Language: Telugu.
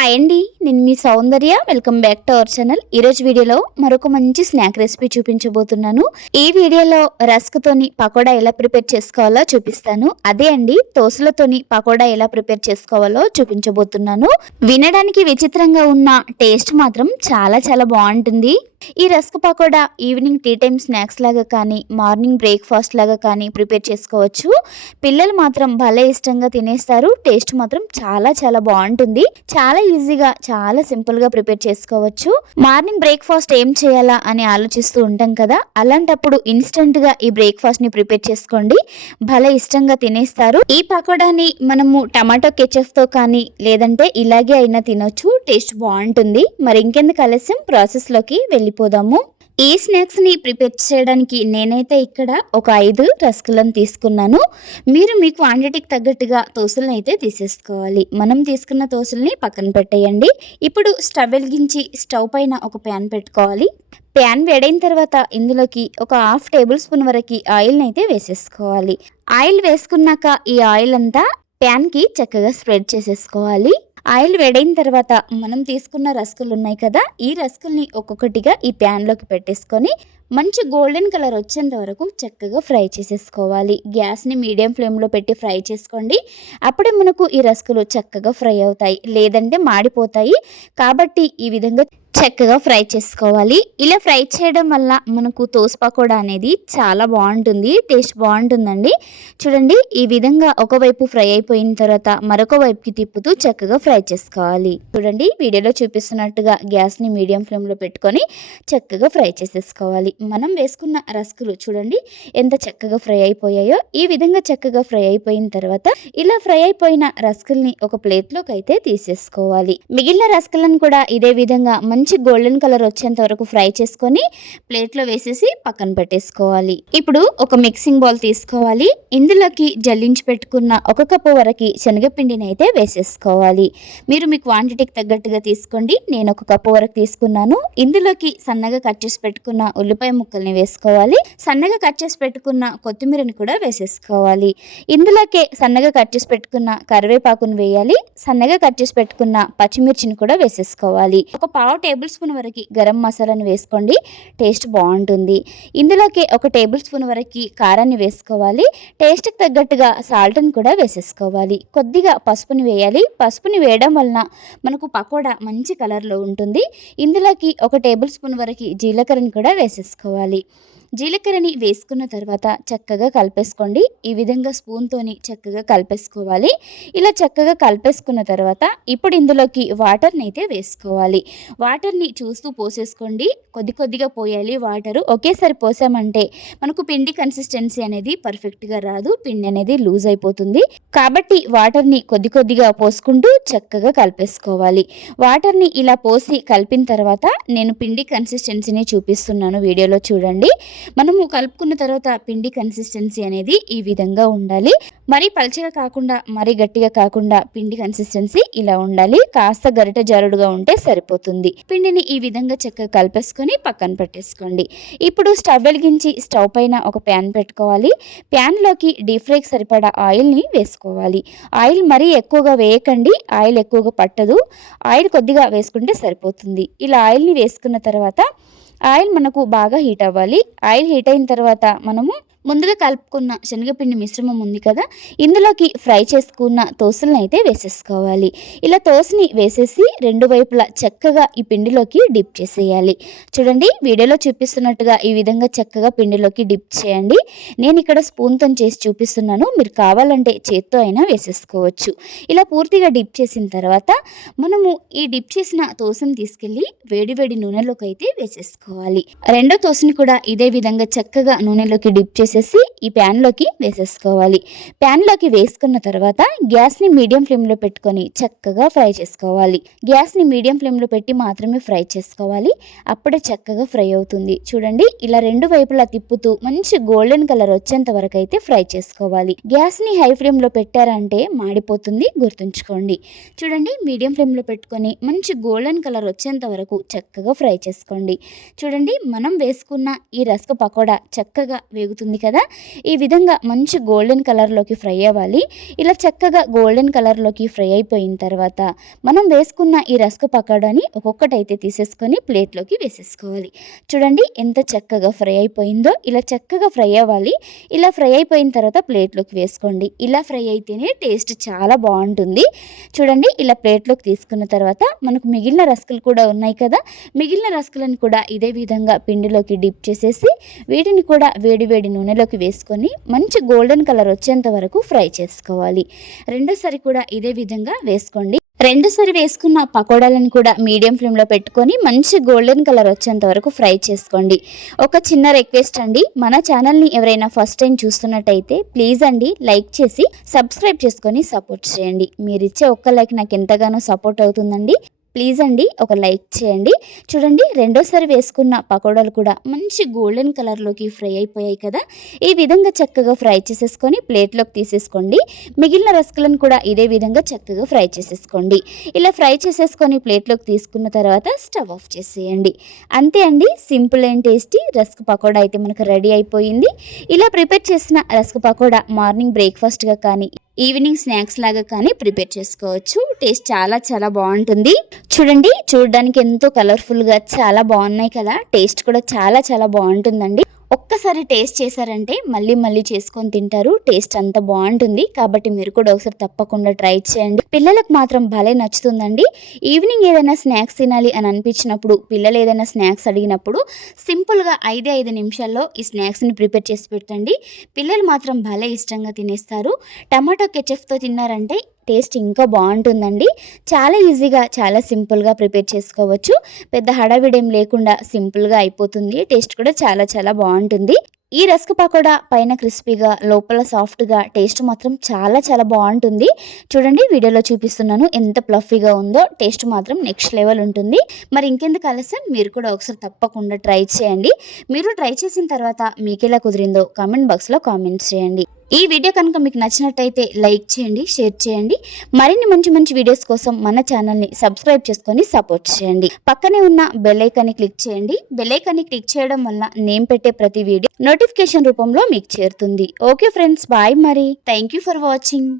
హాయ్ అండి నేను మీ Soundarya. Welcome back to our channel ఈరోజు వీడియోలో మరొక మంచి స్నాక్ రెసిపీ చూపించబోతున్నాను. ఈ వీడియోలో రస్క్తోని పకోడా ఎలా ప్రిపేర్ చేసుకోవాలో చూపిస్తాను. అదే అండి తోసులతోని పకోడా ఎలా ప్రిపేర్ చేసుకోవాలో చూపించబోతున్నాను. వినడానికి విచిత్రంగా ఉన్న టేస్ట్ మాత్రం చాలా చాలా బాగుంటుంది. ఈ rusk pakoda evening tea time snacks లాగా కానీ మార్నింగ్ బ్రేక్ఫాస్ట్ లాగా కానీ ప్రిపేర్ చేసుకోవచ్చు. పిల్లలు మాత్రం భలే ఇష్టంగా తినేస్తారు. టేస్ట్ మాత్రం చాలా చాలా బాగుంటుంది. చాలా ఈజీగా చాలా సింపుల్గా ప్రిపేర్ చేసుకోవచ్చు. మార్నింగ్ బ్రేక్ఫాస్ట్ ఏం చేయాలా అని ఆలోచిస్తూ ఉంటాం కదా? అలాంటప్పుడు ఇన్స్టెంట్గా ఈ బ్రేక్ఫాస్ట్ని ప్రిపేర్ చేసుకోండి. భలే ఇష్టంగా తినేస్తారు. ఈ పకోడాని మనము టమాటో కెచప్తో కానీ లేదంటే ఇలాగే అయినా తినొచ్చు. టేస్ట్ బాగుంటుంది. మరి ఇంకెందుకు ఆలస్యం? ప్రాసెస్లోకి వెళ్ళిపోదాము. ఈ స్నాక్స్ని ప్రిపేర్ చేయడానికి నేనైతే ఇక్కడ ఒక ఐదు రస్కులను తీసుకున్నాను. మీరు మీ క్వాంటిటీకి తగ్గట్టుగా తోసులను అయితే తీసేసుకోవాలి. మనం తీసుకున్న తోసుల్ని పక్కన పెట్టేయండి. ఇప్పుడు స్టవ్ వెలిగించి స్టవ్ పైన ఒక ప్యాన్ పెట్టుకోవాలి. ప్యాన్ వేడైన తర్వాత ఇందులోకి ఒక హాఫ్ టేబుల్ స్పూన్ వరకు ఆయిల్ని అయితే వేసేసుకోవాలి. ఆయిల్ వేసుకున్నాక ఈ ఆయిల్ అంతా ప్యాన్కి చక్కగా స్ప్రెడ్ చేసేసుకోవాలి. ఆయిల్ వేడైన తర్వాత మనం తీసుకున్న రస్కులు ఉన్నాయి కదా ఈ రస్కుల్ని ఒక్కొక్కటిగా ఈ ప్యాన్లోకి పెట్టేసుకొని మంచి గోల్డెన్ కలర్ వచ్చేంత వరకు చక్కగా ఫ్రై చేసేసుకోవాలి. గ్యాస్ని మీడియం ఫ్లేమ్లో పెట్టి ఫ్రై చేసుకోండి. అప్పుడే మనకు ఈ రస్కులు చక్కగా ఫ్రై అవుతాయి. లేదంటే మాడిపోతాయి. కాబట్టి ఈ విధంగా చక్కగా ఫ్రై చేసుకోవాలి. ఇలా ఫ్రై చేయడం వల్ల మనకు తోస్ పకోడా అనేది చాలా బాగుంటుంది టేస్ట్ బాగుంటుందండి. చూడండి ఈ విధంగా ఒకవైపు ఫ్రై అయిపోయిన తర్వాత మరొక వైపుకి తిప్పుతూ చక్కగా ఫ్రై చేసుకోవాలి. చూడండి వీడియోలో చూపిస్తున్నట్టుగా గ్యాస్ని మీడియం ఫ్లేమ్లో పెట్టుకొని చక్కగా ఫ్రై చేసేసుకోవాలి. మనం వేసుకున్న రస్కులు చూడండి ఎంత చక్కగా ఫ్రై అయిపోయాయో. ఈ విధంగా చక్కగా ఫ్రై అయిపోయిన తర్వాత ఇలా ఫ్రై అయిపోయిన రస్కుల్ని ఒక ప్లేట్లోకి అయితే తీసేసుకోవాలి. మిగిలిన రస్కులను కూడా ఇదే విధంగా మంచి మంచి గోల్డెన్ కలర్ వచ్చేంత వరకు ఫ్రై చేసుకొని ప్లేట్లో వేసేసి పక్కన పెట్టేసుకోవాలి. ఇప్పుడు ఒక మిక్సింగ్ బౌల్ తీసుకోవాలి. ఇందులోకి జల్లించి పెట్టుకున్న ఒక కప్పు వరకు శనగపిండిని అయితే వేసేసుకోవాలి. మీరు మీ క్వాంటిటీకి తగ్గట్టుగా తీసుకోండి. నేను ఒక కప్పు వరకు తీసుకున్నాను. ఇందులోకి సన్నగా కట్ చేసి పెట్టుకున్న ఉల్లిపాయ ముక్కల్ని వేసుకోవాలి. సన్నగా కట్ చేసి పెట్టుకున్న కొత్తిమీరని కూడా వేసేసుకోవాలి. ఇందులోకే సన్నగా కట్ చేసి పెట్టుకున్న కరివేపాకును వేయాలి. సన్నగా కట్ చేసి పెట్టుకున్న పచ్చిమిర్చిని కూడా వేసేసుకోవాలి. ఒక పావు టేబుల్ టేబుల్ స్పూన్ వరకు గరం మసాలాను వేసుకోండి. టేస్ట్ బాగుంటుంది. ఇందులోకి ఒక టేబుల్ స్పూన్ వరకు కారాన్ని వేసుకోవాలి. టేస్ట్కి తగ్గట్టుగా సాల్ట్ని కూడా వేసేసుకోవాలి. కొద్దిగా పసుపుని వేయాలి. పసుపుని వేయడం వలన మనకు పకోడా మంచి కలర్లో ఉంటుంది. ఇందులోకి ఒక టేబుల్ స్పూన్ వరకు జీలకర్రని కూడా వేసేసుకోవాలి. జీలకర్రని వేసుకున్న తర్వాత చక్కగా కలిపేసుకోండి. ఈ విధంగా స్పూన్తోని చక్కగా కలిపేసుకోవాలి. ఇలా చక్కగా కలిపేసుకున్న తర్వాత ఇప్పుడు ఇందులోకి వాటర్ని అయితే వేసుకోవాలి. వాటర్ని చూస్తూ పోసేసుకోండి. కొద్ది కొద్దిగా పోయాలి వాటరు. ఒకేసారి పోసామంటే మనకు పిండి కన్సిస్టెన్సీ అనేది పర్ఫెక్ట్గా రాదు. పిండి అనేది లూజ్ అయిపోతుంది. కాబట్టి వాటర్ని కొద్ది కొద్దిగా పోసుకుంటూ చక్కగా కలిపేసుకోవాలి. వాటర్ని ఇలా పోసి కలిపిన తర్వాత నేను పిండి కన్సిస్టెన్సీని చూపిస్తున్నాను వీడియోలో చూడండి. మనము కలుపుకున్న తర్వాత పిండి కన్సిస్టెన్సీ అనేది ఈ విధంగా ఉండాలి. మరీ పలచగా కాకుండా మరీ గట్టిగా కాకుండా పిండి కన్సిస్టెన్సీ ఇలా ఉండాలి. కాస్త గరిట జారుడుగా ఉంటే సరిపోతుంది. పిండిని ఈ విధంగా చక్కగా కలిపేసుకొని పక్కన పెట్టేసుకోండి. ఇప్పుడు స్టవ్ వెలిగించి స్టవ్ పైన ఒక ప్యాన్ పెట్టుకోవాలి. ప్యాన్లోకి డీప్ ఫ్రైకి సరిపడా ఆయిల్ని వేసుకోవాలి. ఆయిల్ మరీ ఎక్కువగా వేయకండి. ఆయిల్ ఎక్కువగా పట్టదు. ఆయిల్ కొద్దిగా వేసుకుంటే సరిపోతుంది. ఇలా ఆయిల్ని వేసుకున్న తర్వాత ఆయిల్ మనకు బాగా హీట్ అవ్వాలి. ఆయిల్ హీట్ అయిన తర్వాత మనము ముందుగా కలుపుకున్న శనగపిండి మిశ్రమం ఉంది కదా ఇందులోకి ఫ్రై చేసుకున్న తోసులను అయితే వేసేసుకోవాలి. ఇలా తోసుని వేసేసి రెండు వైపులా చక్కగా ఈ పిండిలోకి డిప్ చేసేయాలి. చూడండి వీడియోలో చూపిస్తున్నట్టుగా ఈ విధంగా చక్కగా పిండిలోకి డిప్ చేయండి. నేను ఇక్కడ స్పూన్తో చేసి చూపిస్తున్నాను. మీరు కావాలంటే చేత్తో అయినా వేసేసుకోవచ్చు. ఇలా పూర్తిగా డిప్ చేసిన తర్వాత మనము ఈ డిప్ చేసిన తోసను తీసుకెళ్ళి వేడివేడి నూనెలోకి అయితే వేసేసుకోవాలి. రెండో తోసుని కూడా ఇదే విధంగా చక్కగా నూనెలోకి డిప్ చేసి చేసేసి ఈ ప్యాన్లోకి వేసేసుకోవాలి. ప్యాన్లోకి వేసుకున్న తర్వాత గ్యాస్ని మీడియం ఫ్లేమ్లో పెట్టుకొని చక్కగా ఫ్రై చేసుకోవాలి. గ్యాస్ని మీడియం ఫ్లేమ్లో పెట్టి మాత్రమే ఫ్రై చేసుకోవాలి. అప్పుడే చక్కగా ఫ్రై అవుతుంది. చూడండి ఇలా రెండు వైపులా తిప్పుతూ మంచి గోల్డెన్ కలర్ వచ్చేంత వరకు అయితే ఫ్రై చేసుకోవాలి. గ్యాస్ని హై ఫ్లేమ్లో పెట్టారంటే మాడిపోతుంది గుర్తుంచుకోండి. చూడండి మీడియం ఫ్లేమ్లో పెట్టుకొని మంచి గోల్డెన్ కలర్ వచ్చేంత వరకు చక్కగా ఫ్రై చేసుకోండి. చూడండి మనం వేసుకున్న ఈ రసక పకోడా చక్కగా వేగుతుంది కదా? ఈ విధంగా మంచి గోల్డెన్ కలర్లోకి ఫ్రై అవ్వాలి. ఇలా చక్కగా గోల్డెన్ కలర్లోకి ఫ్రై అయిపోయిన తర్వాత మనం వేసుకున్న ఈ రస్కు పకోడాని ఒక్కొక్కటైతే తీసేసుకొని ప్లేట్లోకి వేసేసుకోవాలి. చూడండి ఎంత చక్కగా ఫ్రై అయిపోయిందో. ఇలా చక్కగా ఫ్రై అవ్వాలి. ఇలా ఫ్రై అయిపోయిన తర్వాత ప్లేట్లోకి వేసుకోండి. ఇలా ఫ్రై అయితేనే టేస్ట్ చాలా బాగుంటుంది. చూడండి ఇలా ప్లేట్లోకి తీసుకున్న తర్వాత మనకు మిగిలిన రస్కులు కూడా ఉన్నాయి కదా? మిగిలిన రస్కులను కూడా ఇదే విధంగా పిండిలోకి డిప్ చేసేసి వీటిని కూడా వేడి వేడి నూనెలోకి వేసుకొని మంచి గోల్డెన్ కలర్ వచ్చేంత వరకు ఫ్రై చేసుకోవాలి. రెండోసారి కూడా ఇదే విధంగా వేసుకోండి. రెండోసారి వేసుకున్న పకోడాలను కూడా మీడియం ఫ్లేమ్లో పెట్టుకొని మంచి గోల్డెన్ కలర్ వచ్చేంత వరకు ఫ్రై చేసుకోండి. ఒక చిన్న రిక్వెస్ట్ అండి మన ఛానల్ని ఎవరైనా ఫస్ట్ టైం చూస్తున్నట్టయితే ప్లీజ్ అండి లైక్ చేసి సబ్స్క్రైబ్ చేసుకొని సపోర్ట్ చేయండి. మీరిచ్చే ఒక్క లైక్ నాకు ఎంతగానో సపోర్ట్ అవుతుందండి. ప్లీజ్ అండి ఒక లైక్ చేయండి. చూడండి రెండోసారి వేసుకున్న పకోడాలు కూడా మంచి గోల్డెన్ కలర్లోకి ఫ్రై అయిపోయాయి కదా. ఈ విధంగా చక్కగా ఫ్రై చేసేసుకొని ప్లేట్లోకి తీసేసుకోండి. మిగిలిన రసకులను కూడా ఇదే విధంగా చక్కగా ఫ్రై చేసేసుకోండి. ఇలా ఫ్రై చేసేసుకొని ప్లేట్లోకి తీసుకున్న తర్వాత స్టవ్ ఆఫ్ చేసేయండి. అంతే అండి simple and tasty rusk pakoda అయితే మనకు రెడీ అయిపోయింది. ఇలా ప్రిపేర్ చేసిన రస్క్ పకోడా మార్నింగ్ బ్రేక్ఫాస్ట్గా కానీ ఈవినింగ్ స్నాక్స్ లాగా కానీ ప్రిపేర్ చేసుకోవచ్చు. టేస్ట్ చాలా చాలా బాగుంటుంది. చూడండి చూడడానికి ఎంతో కలర్ఫుల్గా చాలా బాగున్నాయి కదా. టేస్ట్ కూడా చాలా చాలా బాగుంటుందండి. ఒక్కసారి టేస్ట్ చేశారంటే మళ్ళీ మళ్ళీ చేసుకొని తింటారు. టేస్ట్ అంత బాగుంటుంది. కాబట్టి మీరు కూడా ఒకసారి తప్పకుండా ట్రై చేయండి. పిల్లలకు మాత్రం భలే నచ్చుతుందండి. ఈవినింగ్ ఏదైనా స్నాక్స్ తినాలి అని అనిపించినప్పుడు పిల్లలు ఏదైనా స్నాక్స్ అడిగినప్పుడు సింపుల్గా ఐదే ఐదు నిమిషాల్లో ఈ స్నాక్స్ని ప్రిపేర్ చేసి పెట్టండి. పిల్లలు మాత్రం భలే ఇష్టంగా తినేస్తారు. టమాటో కెచప్తో తిన్నారంటే టేస్ట్ ఇంకా బాగుంటుందండి. చాలా ఈజీగా చాలా సింపుల్గా ప్రిపేర్ చేసుకోవచ్చు. పెద్ద హడావిడేం లేకుండా సింపుల్గా అయిపోతుంది. టేస్ట్ కూడా చాలా చాలా బాగుంటుంది. ఈ రస్క్ పకోడా పైన క్రిస్పీగా లోపల సాఫ్ట్గా టేస్ట్ మాత్రం చాలా చాలా బాగుంటుంది. చూడండి వీడియోలో చూపిస్తున్నాను ఎంత ప్లఫీగా ఉందో. టేస్ట్ మాత్రం నెక్స్ట్ లెవెల్ ఉంటుంది. మరి ఇంకెందుకు ఆలస్యం? మీరు కూడా ఒకసారి తప్పకుండా ట్రై చేయండి. మీరు ట్రై చేసిన తర్వాత మీకు ఎలా కుదిరిందో కామెంట్ బాక్స్లో కామెంట్స్ చేయండి. ఈ వీడియో కనుక మీకు నచ్చినట్టయితే లైక్ చేయండి షేర్ చేయండి. మరిన్ని మంచి మంచి వీడియోస్ కోసం మన ఛానల్ని సబ్స్క్రైబ్ చేసుకొని సపోర్ట్ చేయండి. పక్కనే ఉన్న బెల్లైకాన్ని క్లిక్ చేయండి. బెల్లైకాన్ని క్లిక్ చేయడం వల్ల నేను పెట్టే ప్రతి వీడియో నోటిఫికేషన్ రూపంలో మీకు చేరుతుంది. ఓకే ఫ్రెండ్స్ బాయ్ మరి. Thank you for watching.